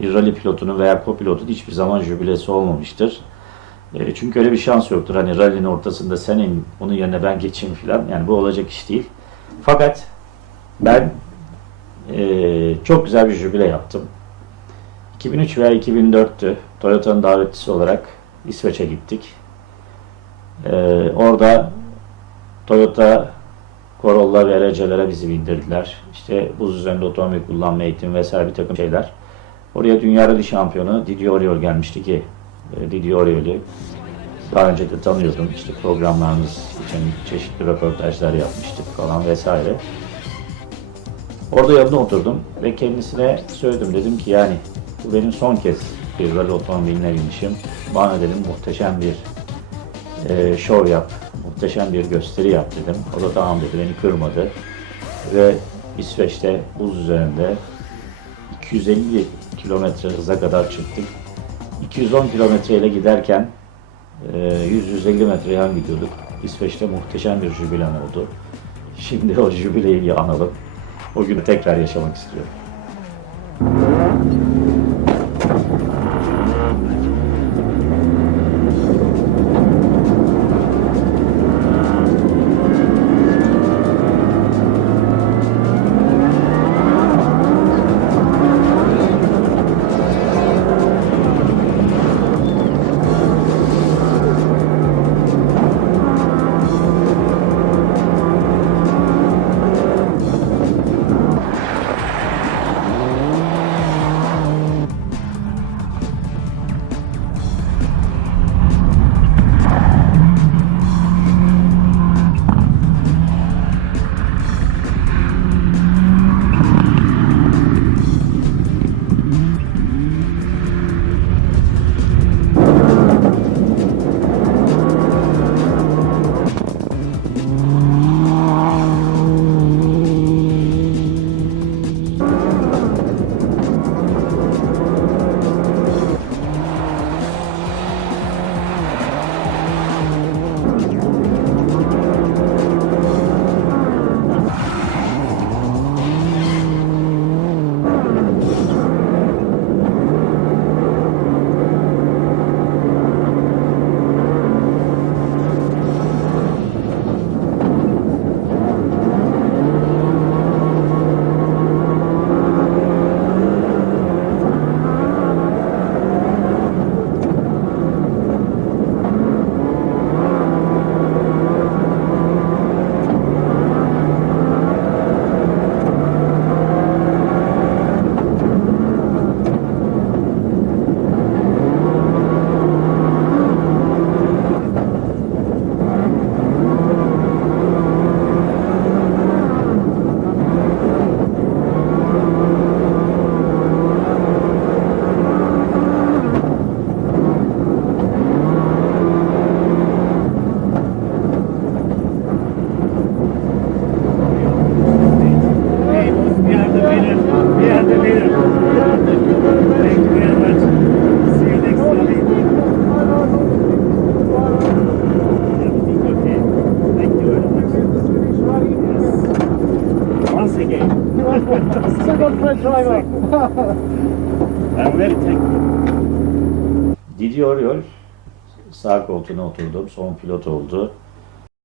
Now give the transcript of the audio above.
bir rally pilotunun veya kopilotun hiçbir zaman jübilesi olmamıştır. E, çünkü öyle bir şans yoktur. Hani rally'nin ortasında sen in, onun yerine ben geçeyim filan. Yani bu olacak iş değil. Fakat ben e, çok güzel bir jübile yaptım. 2003 veya 2004'tü. Toyota'nın davetlisi olarak İsveç'e gittik. E, orada Toyota Corolla ve RC'lere bizi bindirdiler. İşte buz üzerinde otomobil kullanma eğitimi vesaire bir takım şeyler. Oraya Dünya Rally Şampiyonu Didier Oriol gelmişti ki e, Didier Oriol'ü daha önce de tanıyordum. İşte programlarımız için çeşitli röportajlar yapmıştık falan vesaire. Orada yanına oturdum ve kendisine söyledim. Dedim ki yani bu benim son kez bir rally otomobiline binmişim. Bana dedim muhteşem bir e, şov yap, muhteşem bir gösteri yap dedim. O da tamam dedi, beni kırmadı. Ve İsveç'te buz üzerinde 250 kilometre hıza kadar çıktık. 210 kilometre ile giderken e, 100-150 metre yan gidiyorduk. İsveç'te muhteşem bir jübilen oldu. Şimdi o jübileyi analım. O günü tekrar yaşamak istiyorum. Second driver. I'm very thankful. Didier Oriol sağ koltuğuna oturdum. Son pilot oldu.